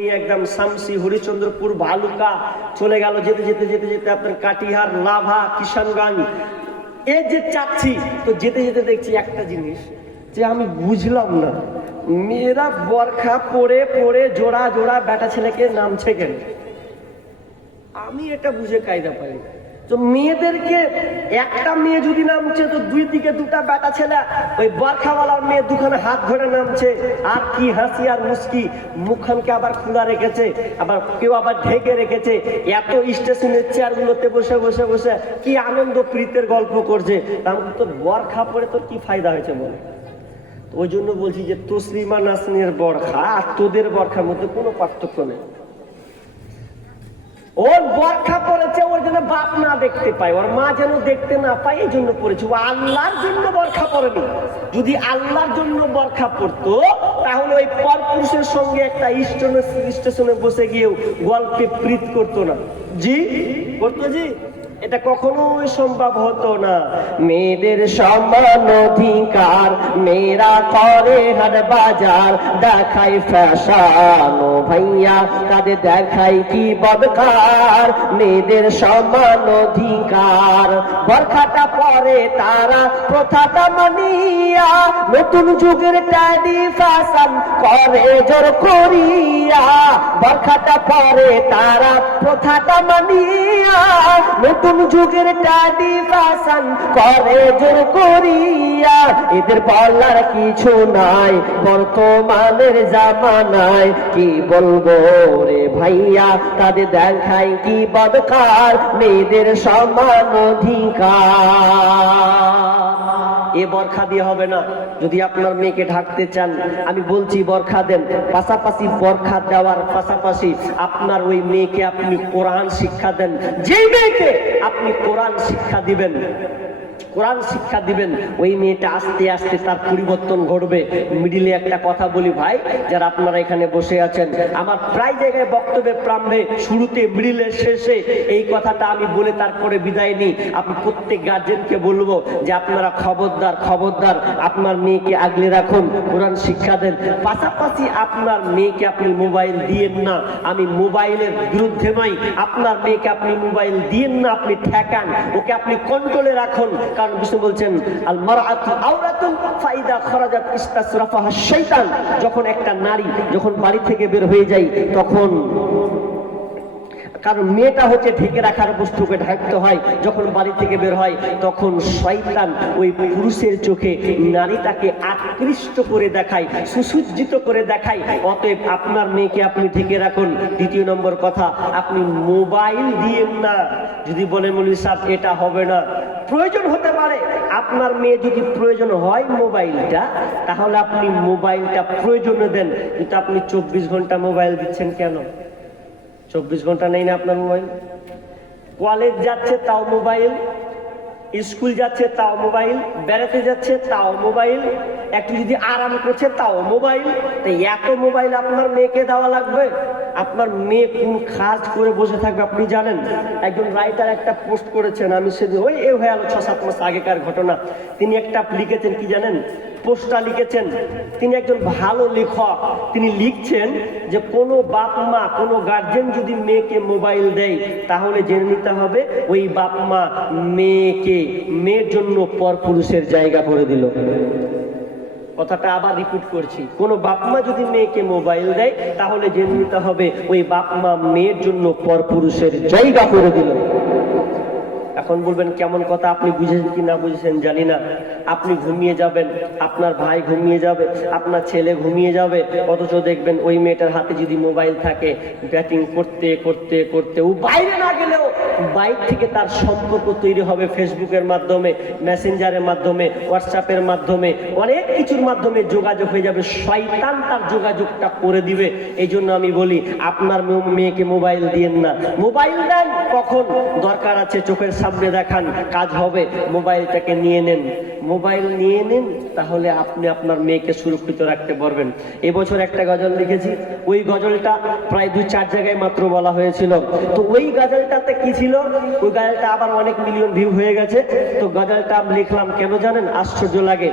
নিয়ে একদম শামসি, হরিচন্দ্রপুর, ভালুকা চলে গেল। যেতে যেতে যেতে যেতে আপনার কাটিহার, লাভা, কিষানগঞ্জ এই যে চাচ্ছি, তো যেতে যেতে দেখছি একটা জিনিস যে আমি বুঝলাম না, মেয়েরা বরখা পরে পরে জোড়া জোড়া বেটা ছেলেকে নামছে কেন? আমি এটা বুঝে কায়দা পাই। তো মেয়েদেরকে একটা মেয়ে যদি নামছে তো দুই দিকে দুটা বেটা ছেলে ওই বরখাওয়ালার মেয়ে দুখানে হাত ধরে নামছে। আর কি হাসি আর মুস্কি, মুখখানকে আবার খোলা রেখেছে, আবার কেউ আবার ঢেকে রেখেছে। এত স্টেশনের চেয়ারগুলোতে বসে বসে বসে কি আনন্দ প্রীতের গল্প করছে। তো বরখা পরে তোর কি ফায়দা হয়েছে বলে? ওই জন্য বলছি যে তসলিমা নাসরিনের বরখা আর তোদের বরখার মধ্যে কোনো পার্থক্য নেই। ওর বরখা পড়েছে ওর জন্য বাপ না দেখতে পায়, ওর মা যেন দেখতে না পায়, এই জন্য পড়েছে। ও আল্লাহর জন্য বরখা পড়েনি। যদি আল্লাহর জন্য বরখা পড়তো তাহলে ওই পরপুরুষের সঙ্গে একটা স্টেশনে বসে গিয়েও গল্পে প্রীত করতো না। জি করতো? জি, এটা কখনোই সম্ভব হতো না। মেয়েদের সমান অধিকার, মেয়েরা করে হাট বাজার, দেখাই ফ্যাশন ও ভাইয়া তাদের দেখাই কি বদকার। মেয়েদের সমান অধিকার, বরখাটা পরে তারা প্রথাটা মানিয়া, নতুন যুগের ট্যাডি ফ্যাশন করে জোর করিয়া। বরখাটা পরে তারা প্রথাটা মানিয়া, নতুন যুগের ট্যাডি ফ্যাশন করে জোর করিয়া। এদের বলার কিছু নাই বর্তমানের জামানায়, কি বলবো রে ভাইয়া তাদের দেখাই কি বদকার। মেয়েদের সমান অধিকার। এ বরখা দিয়ে হবে না। যদি আপনার মেয়েকে ঢাকতে চান, আমি বলছি বরখা দেন। পাশাপাশি বরখা দেওয়ার পাশাপাশি আপনার ওই মেয়েকে আপনি কোরআন শিক্ষা দেন। যেই মেয়েকে আপনি কোরআন শিক্ষা দিবেন, কোরআন শিক্ষা দিবেন, ওই মেয়েটা আস্তে আস্তে তার পরিবর্তন ঘটবে। মিডিলে একটা কথা বলি ভাই, যারা আপনারা এখানে বসে আছেন, আমার প্রায় জায়গায় বক্তব্যের প্রারম্ভে, শুরুতে, মিডিলে, শেষে এই কথাটা আমি বলে তারপরে বিদায় নিই। আপনি প্রত্যেক গার্জেনকে বলবো যে আপনারা খবরদার খবরদার আপনার মেয়েকে আগলে রাখুন, কোরআন শিক্ষা দেন। পাশাপাশি আপনার মেয়েকে আপনি মোবাইল দিয়েন না। আমি মোবাইলের বিরুদ্ধে নই। আপনার মেয়েকে আপনি মোবাইল দিয়েন না, আপনি ঠেকান, ওকে আপনি কন্ট্রোলে রাখুন। কারণ বিষ্ণু বলছেন আল মারআতু আওরাতুন ফাইদা খরাজাত ইস্তাসরাফাহা শাইতান। যখন একটা নারী যখন বাড়ি থেকে বের হয়ে যায় তখন, কারণ মেয়েটা হচ্ছে ঢেকে রাখার বস্তুকে ঢাকতে হয়, যখন বাড়ি থেকে বের হয় তখন শয়তান ওই পুরুষের চোখে নারীটাকে আকৃষ্ট করে দেখায়, সুসজ্জিত করে দেখায়। অতএব আপনার মেয়েকে আপনি ঢেকে রাখুন। দ্বিতীয় নম্বর কথা, আপনি মোবাইল দিয়েন না। যদি বলেন মৌলভী সাহেব এটা হবে না, প্রয়োজন হতে পারে। আপনার মেয়ে যদি প্রয়োজন হয় মোবাইলটা, তাহলে আপনি মোবাইলটা প্রয়োজনে দেন। কিন্তু আপনি 24 ঘন্টা মোবাইল দিচ্ছেন কেন? 24 ঘন্টা নেই না আপনার মোবাইল? কলেজ যাচ্ছে তাও মোবাইল, স্কুল যাচ্ছে তাও মোবাইল, বেড়াতে যাচ্ছে তাও মোবাইল, একটু যদি আরাম করছে তাও মোবাইল। তাই এত মোবাইল আপনার মেয়েকে দেওয়া লাগবে? আপনার মেয়ে কোন কাজ করে বসে থাকবে আপনি জানেন? একজন রাইটার একটা পোস্ট করেছেন, আমি সেদিন ওই হয়ে গেল 6-7 মাস আগেকার ঘটনা। তিনি একটা লিখেছেন, কি জানেন? পোস্টটা লিখেছেন, তিনি একজন ভালো লেখক। তিনি লিখছেন যে কোনো বাপ মা, কোনো গার্জেন যদি মেয়েকে মোবাইল দেয় তাহলে জেনে নিতে হবে ওই বাপ মা মেয়ের জন্য পরপুরুষের জায়গা করে দিল। কথাটা আবার রিপিট করছি, কোন বাপ মা যদি মেয়েকে মোবাইল দেয় তাহলে জেনে নিতে হবে ওই বাপ মা মেয়ের জন্য পরপুরুষের জায়গা করে দিল। এখন বলবেন কেমন কথা, আপনি বুঝেছেন কি না বুঝেছেন জানি না। আপনি ঘুমিয়ে যাবেন, আপনার ভাই ঘুমিয়ে যাবে, আপনার ছেলে ঘুমিয়ে যাবে, অথচ দেখবেন ওই মেয়েটার হাতে যদি মোবাইল থাকে, ব্যাটিং করতে করতে করতে ও বাইরে না গেলেও বাইর থেকে তার সম্পর্ক তৈরি হবে ফেসবুকের মাধ্যমে, মেসেঞ্জারের মাধ্যমে, হোয়াটসঅ্যাপের মাধ্যমে, অনেক কিছুর মাধ্যমে যোগাযোগ হয়ে যাবে। শয়তান তার যোগাযোগটা করে দিবে। এই জন্য আমি বলি আপনার মেয়েকে মোবাইল দিয়েন না। মোবাইল দেন কখন দরকার আছে, চোখের সামনে সামনে দেখান, কাজ হবে। মোবাইলটাকে নিয়ে নেন, মোবাইল নিয়ে নেন, তাহলে আপনি আপনার মেয়েকে সুরক্ষিত রাখতে পারবেন। এবছর একটা গজল লিখেছি, ওই গজলটা প্রায় 2-4 জায়গায় মাত্র বলা হয়েছিল। তো ওই গজলটাতে কি ছিল, ওই গজলটা আবার অনেক মিলিয়ন ভিউ হয়ে গেছে। তো গজলটা আমি লিখলাম কেন জানেন? আশ্চর্য লাগে।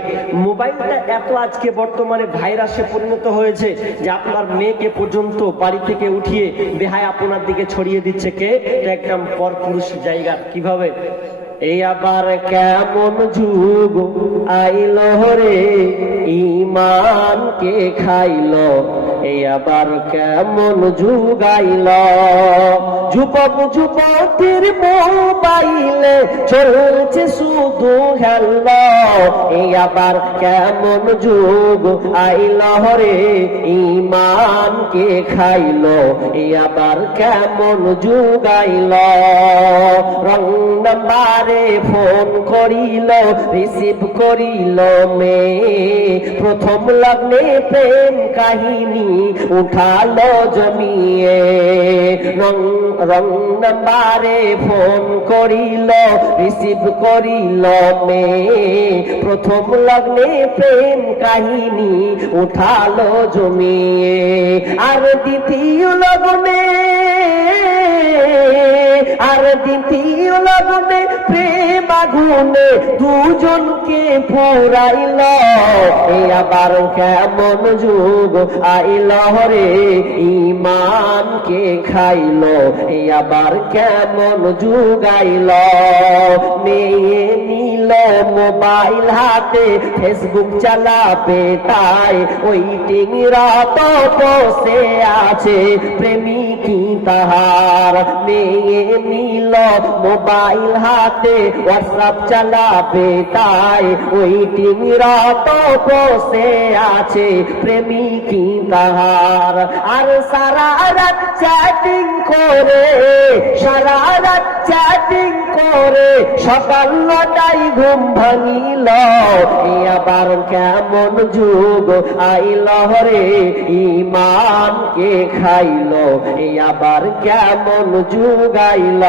মোবাইলটা এত আজকে বর্তমানে ভাইরাসে পরিণত হয়েছে যে আপনার মেয়েকে পর্যন্ত বাড়ি থেকে উঠিয়ে বেহায় আপনার দিকে ছড়িয়ে দিচ্ছে কে? একদম পরপুরুষ জায়গা। কিভাবে? এই আবার কেমন যুগ আইলো রে, ঈমানকে খাইলো। এই আবার কেমন যুগ আইলো, যুবক যুবতীর মোবাইলে চলছে শুধু হেলো। এই আবার কেমন যুগ আইলো রে, ঈমানকে খাইলো। এই আবার কেমন যুগ আইলো, রং নাম্বারে ফোন করিল, রিসিভ করিল মেয়ে। প্রথম লগ্নে প্রেম কাহিনী উঠালো জমিয়ে। রং নাম্বারে ফোন করিল, রিসিভ করিল মেয়ে। প্রথম লগ্নে প্রেম কাহিনী উঠালো জমিয়ে। আর দ্বিতীয় লগ্নে, আর দ্বিতীয় লগ্নে প্রেম আগুনে দুজনকে পুরাইল। এই আবার কেমন যুগ আইল রে, ঈমানকে খাইল। এই আবার কেমন যুগ আইল, মেয়ে নিল মোবাইল হাতে, ফেসবুক চালাবে তাই। ওই টিংরাত বসে আছে প্রেমিকী তাহার। মেয়ে নিল মোবাইল হাতে, হোয়াটসঅ্যাপ চালাবে তাই। ওই টিংরাত বসে আছে প্রেমিকী তাহার। আর সারা রাত চ্যাটিং করে, সারা রাত চ্যাটিং করে সকাল 9টায় ঘুম ভাঙিল। এই আবার কেমন যুগ আইল রে, ঈমানকে খাইল। এই আবার কেমন যুগ আইল,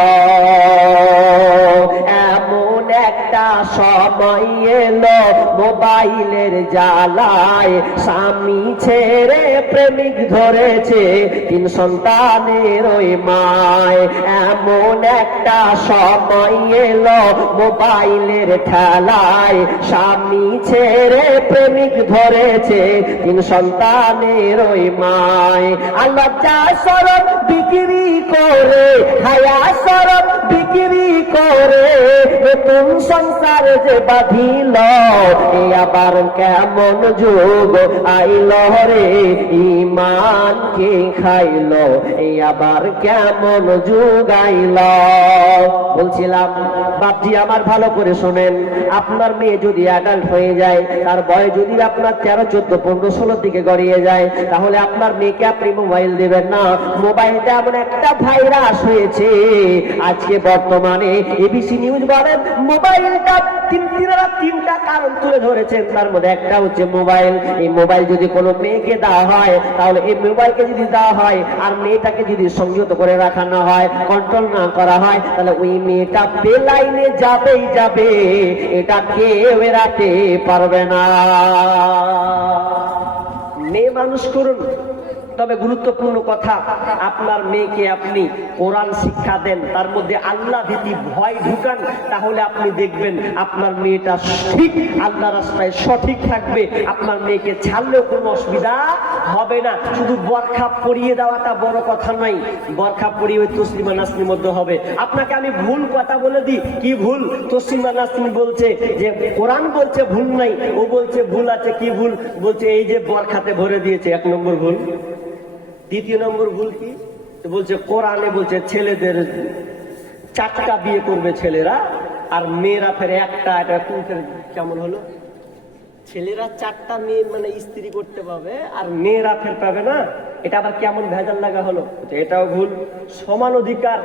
এমন একটা সময় এলো মোবাইলের জ্বালায়। স্বামী ছেড়ে প্রেমিক ধরেছে 3 সন্তানের ওই মায়। এমন একটা সময় এলো মোবাইলের ঠেলায়। স্বামী ছেড়ে প্রেমিক ধরেছে 3 সন্তানের ওই মায়। আল্লাহ যা শরম বিক্রি করে, হায়া শরম বিক্রি করে নতুন সংসার যে বাঁধিল। এই আবার কেমন যুগ আইল রে, ঈমানকে খাইল। এই আবার কেমন যুগ আইল। বলছিলাম বাপজি আমার ভালো করে শোনেন, আপনার মেয়ে যদি অ্যাডাল্ট হয়ে যায়, তার বয়স যদি আপনার 13, 14, 15, 16 দিকে গড়িয়ে যায়, তাহলে আপনার মেয়েকে আপনি মোবাইল দেবেন না। মোবাইলটা এমন একটা ভাইরাস হয়েছে আজকে বর্তমানে। এবিসি নিউজ বলেন মোবাইলটা তিনটা কারণ তুলে ধরেছেন, তার মধ্যে একটা হচ্ছে মোবাইল। এই মোবাইল যদি কোনো মেয়েকে দেওয়া হয়, তাহলে এই মোবাইলকে যদি দেওয়া হয় আর মেয়েটাকে যদি সংযত করে রাখা না হয়, কন্ট্রোল না করা হয়, তাহলে ওই মেয়েটা বেলাইনে যাবেই যাবে, এটা কেউ এড়াতে পারবে না। মেয়ে মানুষ করুন, তবে গুরুত্বপূর্ণ কথা, আপনার মেয়েকে আপনি কোরআন শিক্ষা দেন, তার মধ্যে আল্লাহ ভীতি ভয় ঢুকান, তাহলে আপনি দেখবেন আপনার মেয়েটা ঠিক আল্লাহ রাস্তায় সঠিক থাকবে। আপনার মেয়েকে ছাড়লেও কোনো অসুবিধা হবে না। শুধু বরখা পরিয়ে দেওয়াটা বড় কথা নয়, বরখা পরিয়ে ওই তসলিমা নাসরিনের মধ্যে হবে। আপনাকে আমি ভুল কথা বলে দিই, কি ভুল? তসলিমা নাসরিন বলছে যে কোরআন বলছে ভুল নাই, ও বলছে ভুল আছে। কি ভুল? বলছে এই যে বরখাতে ভরে দিয়েছে, 1 নম্বর ভুল। 2 নম্বর ভুল কি? বলছে কোরআনে বলছে ছেলেদের 4টা বিয়ে করবে ছেলেরা, আর মেয়েরা ফের একটা। এটা কেমন হলো? ছেলেরা 4টা মেয়ে মানে স্ত্রী করতে পাবে, আর মেয়েরা ফের পাবে না। এটা আবার কেমন ভেজাল লাগা হলো? এটাও ভুল। সমান অধিকার,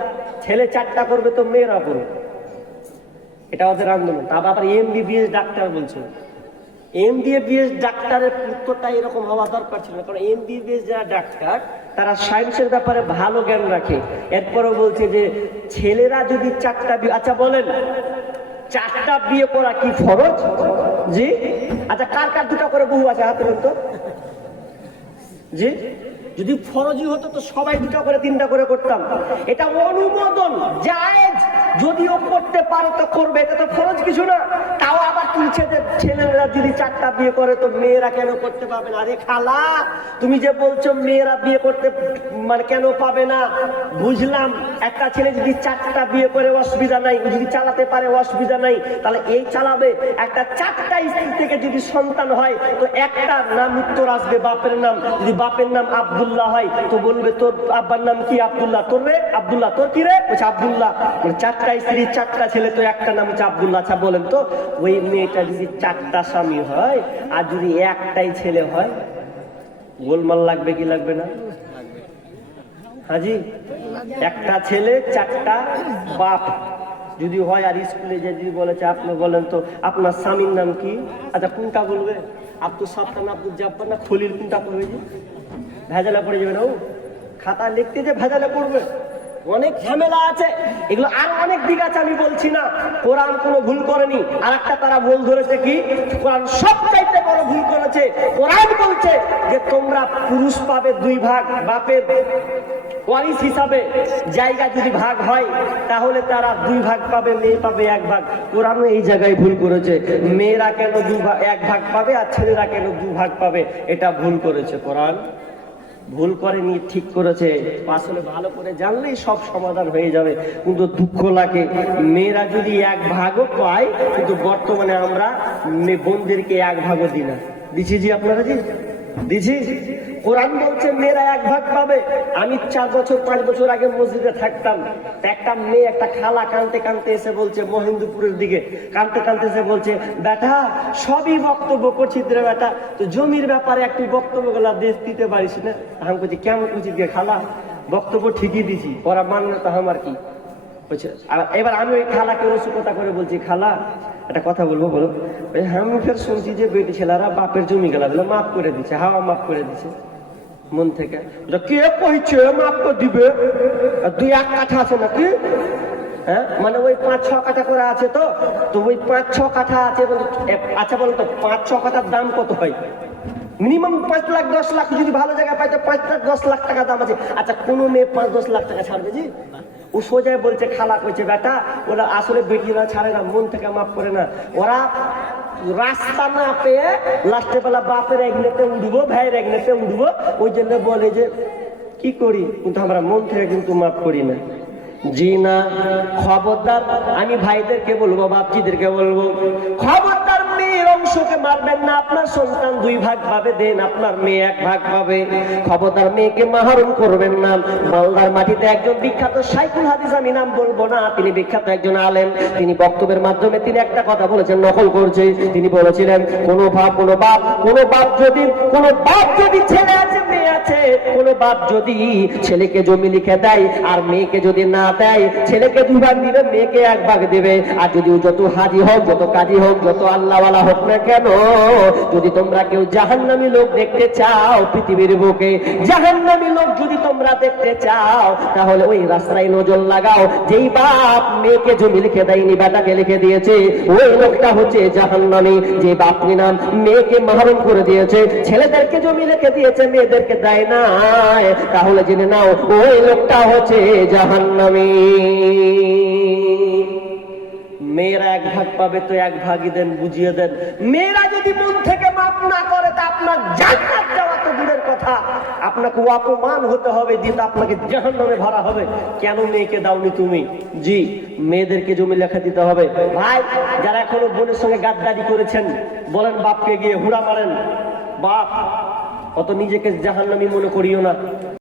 ছেলে 4টা করবে তো মেয়েরা করবে, এটা ওদের আন্দোলন। আবার MBBS ডাক্তার বলছে এমবিবিএস ডাক্তারের উত্তরটা এরকম হওয়া দরকার ছিল না, কারণ এমবিবিএস যারা ডাক্তার তারা সায়েন্সের ব্যাপারে ভালো জ্ঞান রাখে। এরপরও বলছে যে ছেলেরা যদি 4টা বিয়ে, আচ্ছা বলেন 4টা বিয়ে করা কি ফরজ? জি। আচ্ছা কার কার 2টা করে বউ আছে হাতে তো? জি। যদি ফরজই হতো তো সবাই 2টা করে 3টা করে করতাম। এটা অনুমোদন, জায়েজ, যদিও করতে পারে তো করবে, এটা তো ফরজ কিছু না। তাও আবার তুলছে যে ছেলেরা যদি 4টা বিয়ে করে তো মেয়েরা কেন করতে পাবে না? আরে খালা, তুমি যে বলছো মেয়েরা বিয়ে করতে মানে কেন পাবে না, বুঝলাম। একটা ছেলে যদি 4টা বিয়ে করে অসুবিধা নাই, যদি চালাতে পারে অসুবিধা নাই, তাহলে এই চালাবে। একটা 4টা স্ত্রী থেকে যদি সন্তান হয় তো একটা নাম উত্তর আসবে বাপের নাম। যদি বাপের নাম আব্দুল্লাহ হয় তো বলবে তোর আব্বার নাম কি? আব্দুল্লাহ। তোর রে আব্দুল্লাহ, তোর কি রে? বলছে আব্দুল্লাহ। 4টা স্ত্রী 4টা ছেলে তো একটা নাম হচ্ছে আব্দুল্লাহ। আচ্ছা বলেন তো ওই মেয়েটা যদি 4টা স্বামী হয় আর যদি একটাই ছেলে হয়, গোলমাল লাগবে কি লাগবে না? হাজি, একটা ছেলে 4টা বাপ যদি হয়, আর স্কুলে যে যদি বলেছে আপনি বলেন তো আপনার স্বামীর নাম কি? আচ্ছা কোনটা বলবে? আব্দুল সাত্তার না আব্দুল জাব্বার না খলিল, কোনটা করবে? যে ভেজালে পড়ে যাবে না, ও খাতা লিখতে যে ভেজালে পড়বে। অনেক ঝামেলা আছে, এগুলো আর অনেক দিক আছে, আমি বলছি না। কোরআন কোনো ভুল করেনি। আর একটা তারা ভুল ধরেছে কি, কোরআন সবচাইতে বড় ভুল করেছে। কোরআন বলছে যে তোমরা পুরুষ পাবে 2 ভাগ, বাপের ওয়ারিস হিসাবে জায়গা যদি ভাগ হয় তাহলে তারা 2 ভাগ পাবে, মেয়ে পাবে 1 ভাগ। কোরআন এই জায়গায় ভুল করেছে। মেয়েরা কেন 1 ভাগ পাবে আর ছেলেরা কেন 2 ভাগ পাবে, এটা ভুল করেছে। কোরআন ভুল করেনি, ঠিক করেছে। আসলে ভালো করে জানলেই সব সমাধান হয়ে যাবে। কিন্তু দুঃখ লাগে, মেয়েরা যদি 1 ভাগও পায়, কিন্তু বর্তমানে আমরা বোনদেরকে 1 ভাগও দিই না। দিছি জি আপনারা? জি দিছি। কোরআন বলছে মেয়েরা 1 ভাগ পাবে। আমি 4 বছর 5 বছর আগে মসজিদে থাকতাম, একটা মেয়ে একটা খালা কানতে কানতে এসে বলছে, মহেন্দ্রপুরের দিকে কানতে কানতে এসে বলছে, বেটা সবই বক্তব্য করছিস রে বেটা, তো জমির ব্যাপারে একটু বক্তব্য গুলা দিতে পারিস না? আমি বলছি কেমন করছিস গে খালা? বক্তব্য ঠিকই দিছি, ওরা মানলে তো আমার কি বলছে। আর এবার আমি ওই খালাকে রসিকতা করে বলছি, খালা একটা কথা বলবো, বলো। আমি ফের শুনছি যে বেটি ছেলেরা বাপের জমি গেলা মাফ করে দিচ্ছে, হাওয়া মাফ করে দিচ্ছে মন থেকে। কে কইছে মাফ করে দিবে? 2-1 কাঠা আছে নাকি? হ্যাঁ, মানে ওই 5-6 কাঠা করে আছে তো ওই 5-6 কাঠা আছে। আচ্ছা বলো তো 5-6 কাঠার দাম কত হয়? মিনিমাম 5 লাখ 10 লাখ, যদি ভালো জায়গায় পাই তো 5-10 লাখ টাকা দাম আছে। আচ্ছা কোনো মেয়ে 5-10 লাখ টাকা ছাড়বে জি? ও সোজাই বলছে, খালা কইছে বেটা ওরা আসলে বেটিরা ছাড়ে না, মন থেকে মাফ করে না। ওরা রাস্তা না পেয়ে লাস্টে বেলা বাপের এগনেতে উঠবো, ভাইয়ের এগনেতে উঠবো, ওই জন্য বলে যে কি করি, কিন্তু আমরা মন থেকে কিন্তু মাফ করি না। জি না, খবরদার। আমি ভাইদেরকে বলবো, বাপজিদেরকে বলবো, খবরদার মেয়ের অংশকে মারবেন না। আপনার সন্তান 2 ভাগ পাবে, দেন আপনার মেয়ে 1 ভাগ পাবে। খবরদার মেয়েকে মাহরুম করবেন না। মালদার মাটিতে একজন বিখ্যাত শাইখুল হাদিস, আমি নাম বলবো না, তিনি বিখ্যাত একজন আলেম। তিনি বক্তব্যের মাধ্যমে তিনি একটা কথা বলেছেন, নকল করছে। তিনি বলেছিলেন কোনো বাপ যদি ছেলে আছে মেয়ে আছে, কোনো বাপ যদি ছেলেকে জমি লিখে দেয় আর মেয়েকে যদি না দেয়, ছেলেকে 2 ভাগ দিবে, মেয়েকে 1 ভাগ দেবে। আর যদি যত হাজি হোক, যত কাজী হোক, যত আল্লাহওয়ালা হোক না কেন, যদি তোমরা কেউ জাহান্নামী লোক দেখতে চাও পৃথিবীর বুকে, জাহান্নামী লোক যদি তোমরা দেখতে চাও, তাহলে ওই রাস্তায় নজর লাগাও। যেই বাপ মেয়েকে জমি লিখে দেয়নি, বেটাকে লিখে দিয়েছে, ওই লোকটা হচ্ছে জাহান্নামী। যে বাপ কিনা মেয়েকে মাহরুম করে দিয়েছে, ছেলেদেরকে জমি লিখে দিয়েছে, মেয়েদেরকে দেয় না, তাহলে জেনে নাও ওই লোকটা হচ্ছে জাহান্নামী। মেয়েরা 1 ভাগ পাবে তো 1 ভাগই দেন, বুঝিয়ে দেন। মেয়েরা যদি মন থেকে মাফ না করে তা আপনার জান্নাত যাওয়া তো দূরের কথা, আপনাকে অপমান হতে হবে, দিতে আপনাকে জাহান্নামে ভরা হবে। কেন মেয়েকে দাওনি তুমি? জি, মেয়েদেরকে জমি লেখা দিতে হবে। ভাই যারা এখনো বোনের সঙ্গে গাদ্দারি করেছেন, বলেন বাপকে গিয়ে হুড়া মারেন। বাপ অত নিজেকে জাহান্নামী মনে করিও না।